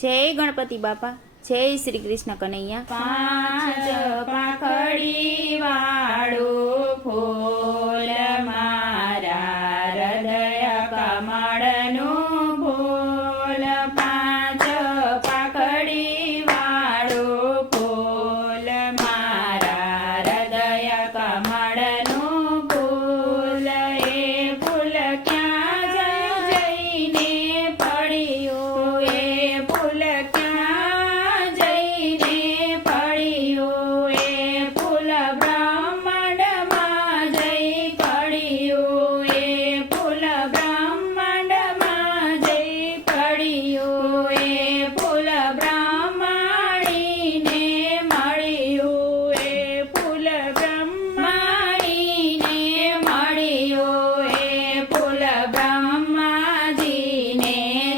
जय गणपति बापा। जय श्री कृष्ण कन्हैया। पांच पाखड़ी वाळो फूल मारा हृदय कमळनु फूल। पांच पाखड़ी वाळो फूल मारा हृदय कमळनु फूल। ए फूल क्यां जईने पड्यो, ए फूल क्यां जईने पड्यो। ए फूल ब्रह्मांडमां जई पड्यो, ए फूल ब्रह्मांडमां जई पड्यो। ए फूल ब्रह्माणीने मळ्यो, ए फूल ब्रह्माणीने मळ्यो। ए फूल ब्रह्माजीने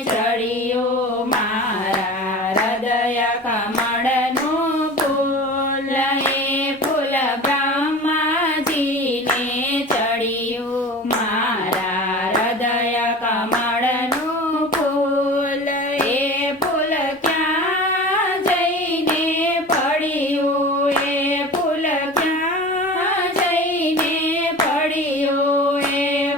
चढ़्यो मारा हृदय कमळनु फूल। ए फूल ब्रह्माजीने चढ़्यो मारा हृदय कमळनु फूल। ए फूल क्यां जईने पड्यो, ए फूल क्यां जईने पड्यो। ए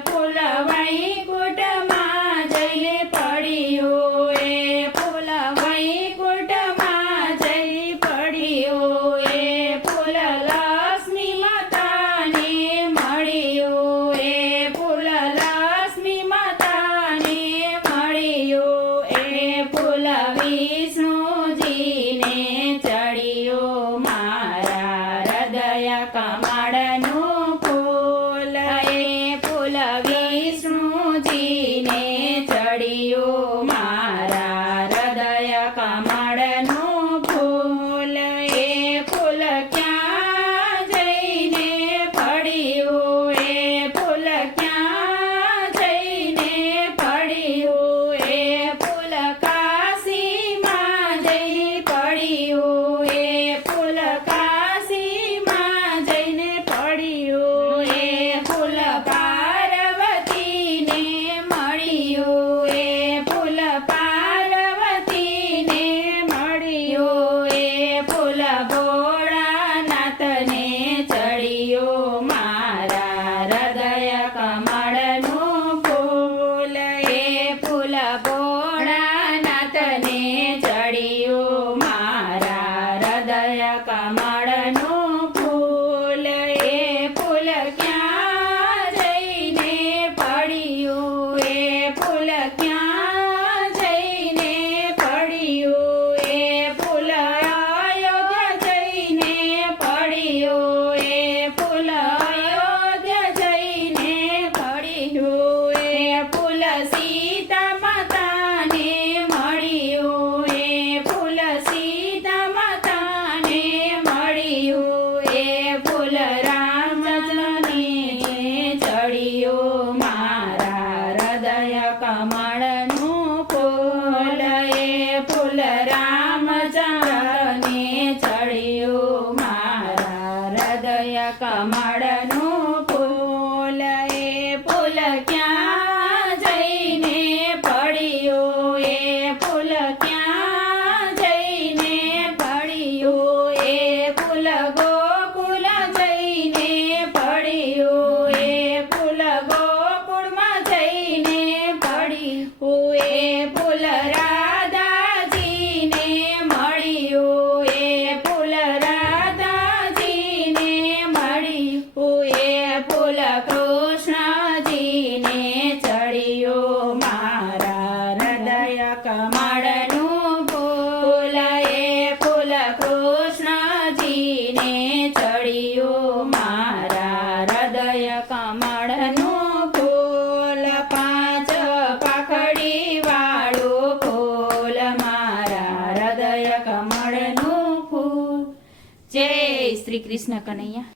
फूल वैकुंठमां जई पड्यो, ए फूल वैकुंठमां जई पड्यो। ए फूल लक्ष्मी माताने मळ्यो, ए फूल लक्ष्मी माताने मळ्यो। ए फूल विष्णुजीने चढ़्यो मारा हृदय कमळनु फूल। ए फूल विष्णुजीने चढ़्यो मारा हृदय कमळनु फूल। ए फूल क्यां जईने पड्यो, ए फूल क्यां जईने पड्यो। ए फूल काशीमां जई पड्यो, ए फूल काशीमां जईने पड्यो। ए फूल पार्वतीने मळ्यो, ए फूल पार्वतीने मळ्यो। ए फूल भोळानाथने चढ़्यो मारा हृदय कमळनु फूल। ए फूल भोळानाथने चढ़्यो मारा हृदय कमळनु फूल। ए फूल क्यां जईने पड्यो, ए फूल क्यां जईने पड्यो। ए फूल अयोध्या जईने पड्यो, ए फूल अयोध्या जईने पड्यो। ए फूल सीता माताने मळ्यो, ए फूल सीता माताने मळ्यो। ए फूल रामचंद्रने चढ़्यो मारा हृदय कमळनु फूल। ए फूल रामचंद्रने चढ़्यो मारा हृदय कमळनु फूल। ए फूल क्यां जईने पड्यो, ए फूल क्यां जईने पड्यो। ए फूल गोकुल जईने पड्यो, ए फूल गोकुळमां जईने पड्यो। ए फूल राधाजीने मळ्यो, ए फूल राधाजीने मळ्यो। ए फूल कृष्णजीने चढ़्यो मारा हृदय कमळनु फूल। ए फूल कृष्णजीने चढ़्यो मारा हृदय कमळनु फूल। पांच पाखड़ी वाळो फूल मारा हृदय कमळनु फूल। जय श्री कृष्ण कन्हैया।